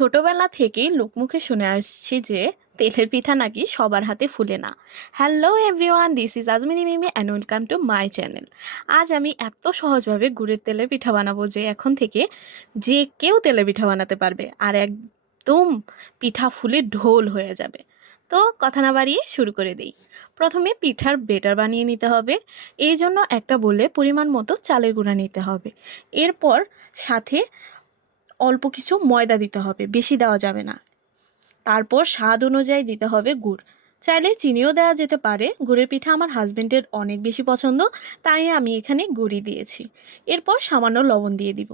ছোটবেলা থেকেই লোকমুখে শুনে আসছি যে তেলের পিঠা নাকি সবার হাতে ফুলে না। Hello everyone, this is Azmini Mimi and welcome to my channel. আজ আমি এত সহজভাবে গুড়ের তেলের পিঠা বানাবো যে এখন থেকে যে কেউ তেলের পিঠা বানাতে পারবে আর একদম পিঠা ফুলে ঢোল হয়ে যাবে। তো কথা না বাড়িয়ে শুরু করে দিই। প্রথমে পিঠার বেটার বানিয়ে নিতে হবে। এই জন্য একটা বলে পরিমাণ মতো চালের গুঁড়া নিতে হবে। এরপর সাথে অল্প কিছু ময়দা দিতে হবে, বেশি দেওয়া যাবে না। তারপর স্বাদ অনুযায়ী দিতে হবে গুড়, চাইলে চিনিও দেওয়া যেতে পারে। গুড়ের পিঠা আমার হাজবেন্ডের অনেক বেশি পছন্দ, তাই আমি এখানে গুড়ই দিয়েছি। এরপর সামান্য লবণ দিয়ে দিব।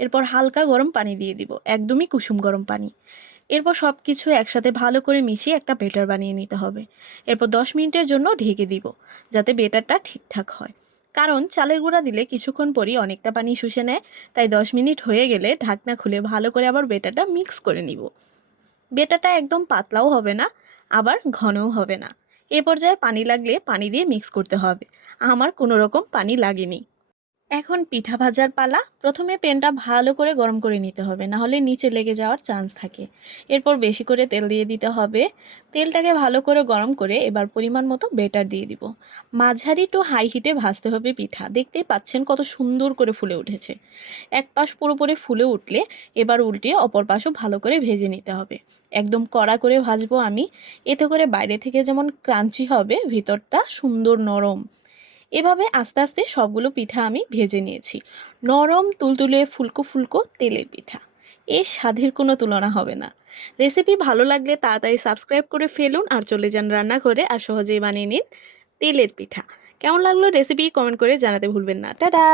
এরপর হালকা গরম পানি দিয়ে দিব, একদমই কুসুম গরম পানি। এরপর সব কিছু একসাথে ভালো করে মিশিয়ে একটা বেটার বানিয়ে নিতে হবে। এরপর 10 মিনিটের জন্য ঢেকে দিব, যাতে বেটারটা ঠিকঠাক হয়। কারণ চালের গুঁড়া দিলে কিছুক্ষণ পরই অনেকটা পানি শুষে নেয়। তাই 10 মিনিট হয়ে গেলে ঢাকনা খুলে ভালো করে আবার বেটারটা মিক্স করে নিব। বেটাটা একদম পাতলাও হবে না, আবার ঘনও হবে না। এ পর্যায়ে পানি লাগলে পানি দিয়ে মিক্স করতে হবে। আমার কোনো রকম পানি লাগেনি। এখন পিঠা ভাজার পালা। প্রথমে প্যানটা ভালো করে গরম করে নিতে হবে, না হলে নিচে লেগে যাওয়ার চান্স থাকে। এরপর বেশি করে তেল দিয়ে দিতে হবে। তেলটাকে ভালো করে গরম করে এবার পরিমাণ মতো বেটার দিয়ে দিব। মাঝারি টু হাই হিটে ভাজতে হবে পিঠা। দেখতেই পাচ্ছেন কত সুন্দর করে ফুলে উঠেছে। এক পাশ পুরোপুরি ফুলে উঠলে এবার উল্টিয়ে অপর পাশও ভালো করে ভেজে নিতে হবে। একদম কড়া করে ভাজবো আমি, এতে করে বাইরে থেকে যেমন ক্রাঞ্চি হবে, ভিতরটা সুন্দর নরম। এভাবে আস্তে আস্তে সবগুলো পিঠা আমি ভেজে নিয়েছি। নরম তুলতুলে ফুলকো ফুলকো তেলের পিঠা, এর স্বাদের কোনো তুলনা হবে না। রেসিপি ভালো লাগলে তাড়াতাড়ি সাবস্ক্রাইব করে ফেলুন আর চলে যান রান্নাঘরে আর সহজেই বানিয়ে নিন তেলের পিঠা। কেমন লাগলো রেসিপি কমেন্ট করে জানাতে ভুলবেন না। টাটা।